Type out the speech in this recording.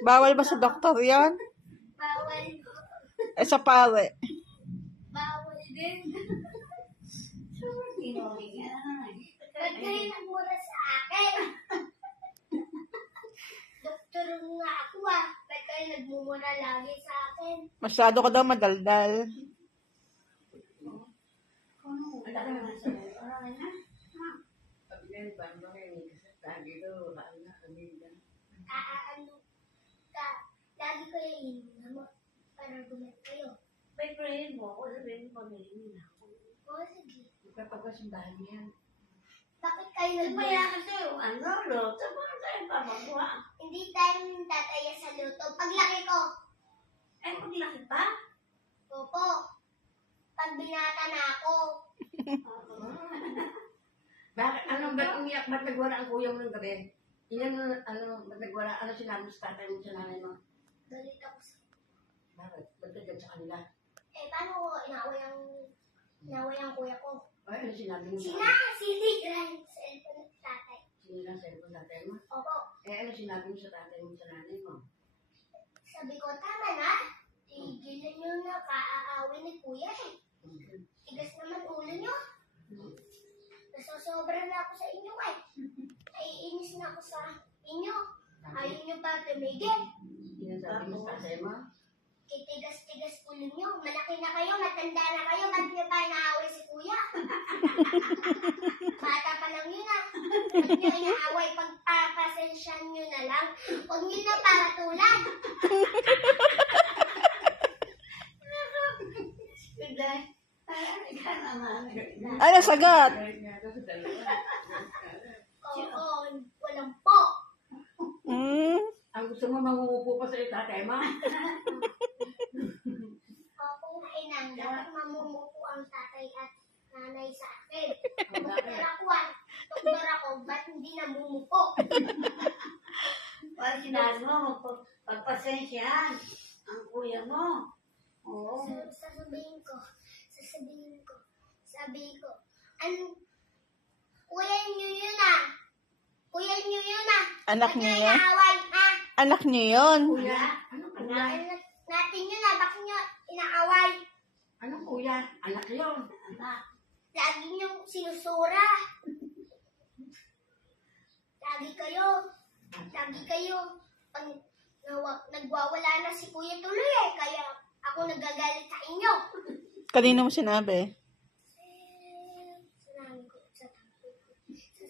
Bawal ba sa doktor yan? Bawal. Eh, sa pare. Bawal din. Ba't kayo nagmura sa akin? Doktor nga ako Ba't kayo nagmumura lagi sa akin? Masyado ka daw madaldal. Ano lagi kayo inuman mo para gumat kayo. May prayer mo ako, sabihin mo pag-iinin ako. O, sige. Magkapagkasimbahan yan. Bakit kayo Nagmaya kasi ano, loto, mga tayo pa magawa. Hindi tayo tataya sa luto. Paglaki ko, Ay, maglaki pa? opo, pag binata na ako, Bakit? Ba't umiyak? Ba't nagwala ang kuya mo ng gabi? Iyan, ba't nagwala? Ano sinabi sa tatay mo sa nanay mo? galit ako sa... Bakit? Ba't nagwala sa kanila? Paano ko inaway ang kuya ko? Ay, ano sinabi mo sa Siniran sa cellphone ng tatay. Sinila sa iyo tatay mo? Opo, Ano sinabi mo sa tatay mo sa nanay mo? sabi ko, tama na. Tigilan nyo na kaaawin ni kuya Tigas naman ulo nyo. Nasosobra na ako sa inyo Naiinis na ako sa inyo. Ayaw nyo pa tumigil. Sinasabi mo sa tatay mo? Tigas-tigas ulo nyo. Malaki na kayo, matanda na kayo. Ba't nyo pa inaaway si kuya? Bata pa lang yun Ba't nyo inaaway? Pagpapasensyan nyo na lang. Huwag nyo na paratulan. Ano sagot? Oo, walang po. Ang gusto mo mangungupo pa sa iyo tatay mo? Kung inang, dapat mamumupo ang tatay at nanay sa akin. Doktor ako, ba't hindi namumupo? Para sinabi mo, pagpasensyahan ang kuya mo. Oo. Sasabihin ko, sabi ko, kuya nyo yun Kuya nyo yun Anak Ba't niyo kayo yun? inaaway, Anak niyo yun. Kuya? Anong kuya? Natin yun bakit nyo inaaway? Anong kuya? Anak yun. Anak. Lagi nyo sinusura. Lagi kayo. Pag nagwawala na si kuya tuloy kaya ako nagagalit sa inyo. Kanino mo sinabi?